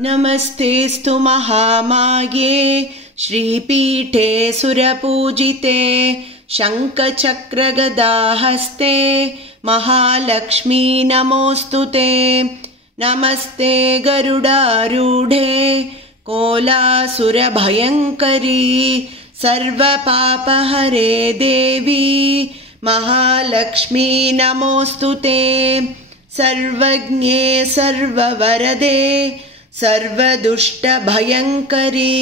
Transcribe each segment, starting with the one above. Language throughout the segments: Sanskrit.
नमस्तेऽस्तु महामाये श्रीपीठे सुरपूजिते शङ्खचक्रगदाहस्ते महालक्ष्मी नमोऽस्तुते। नमस्ते गरुडारूढे कोलासुरभयङ्करी सर्वपापहरे देवी महालक्ष्मी नमोऽस्तुते। सर्वज्ञे सर्ववरदे सर्वदुष्टभयङ्करी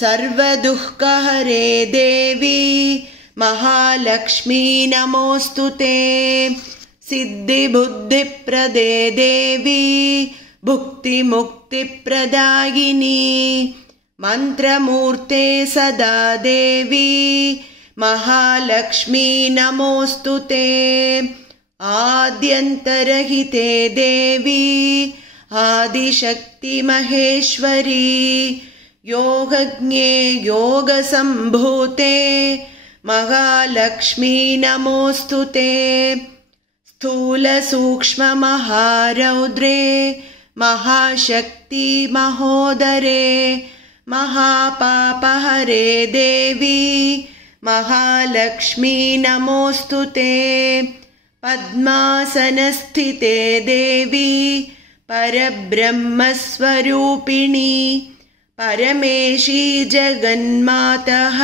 सर्वदुःखहरे देवी महालक्ष्मी नमोऽस्तुते। सिद्धिबुद्धिप्रदे देवी भुक्तिमुक्तिप्रदायिनी मन्त्रमूर्ते सदा देवी महालक्ष्मी नमोऽस्तुते। आद्यन्तरहिते देवी आदिशक्ति महेश्वरी योगज्ञे योगसम्भूते महालक्ष्मी नमोऽस्तुते। स्थूलसूक्ष्ममहारौद्रे महाशक्ति महोदरे महापापहरे देवी महालक्ष्मी नमोऽस्तुते। पद्मासनस्थिते देवी परब्रह्मस्वरूपिणी परमेशी जगन्मातः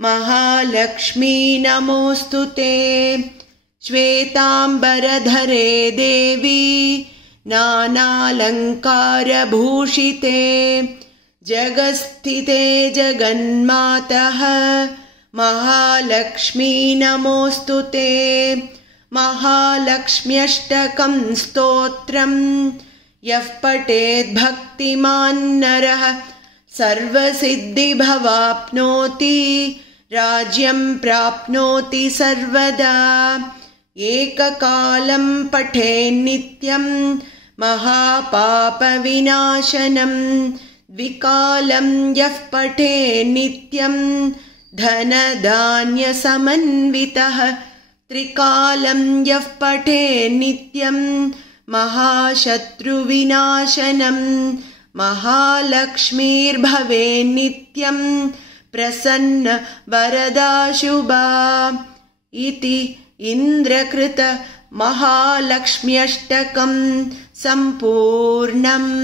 महालक्ष्मी नमोऽस्तुते। श्वेताम्बरधरे देवी नानालङ्कारभूषिते जगत्स्थिते जगन्मातः महालक्ष्मी नमोऽस्तुते। महालक्ष्म्यष्टकं स्तोत्रं यः पठेत् भक्तिमान् नरः सर्वसिद्धिमवाप्नोति राज्यं प्राप्नोति सर्वदा। एककालं पठेन्नित्यं महापापविनाशनं द्विकालं यः पठेन्नित्यं धनधान्यसमन्वितः त्रिकालं यः पठेन्नित्यं महाशत्रुविनाशनं महालक्ष्मीर्भवेन्नित्यं प्रसन्न वरदा शुभा। इति इन्द्रकृत महालक्ष्म्यष्टकं सम्पूर्णम्।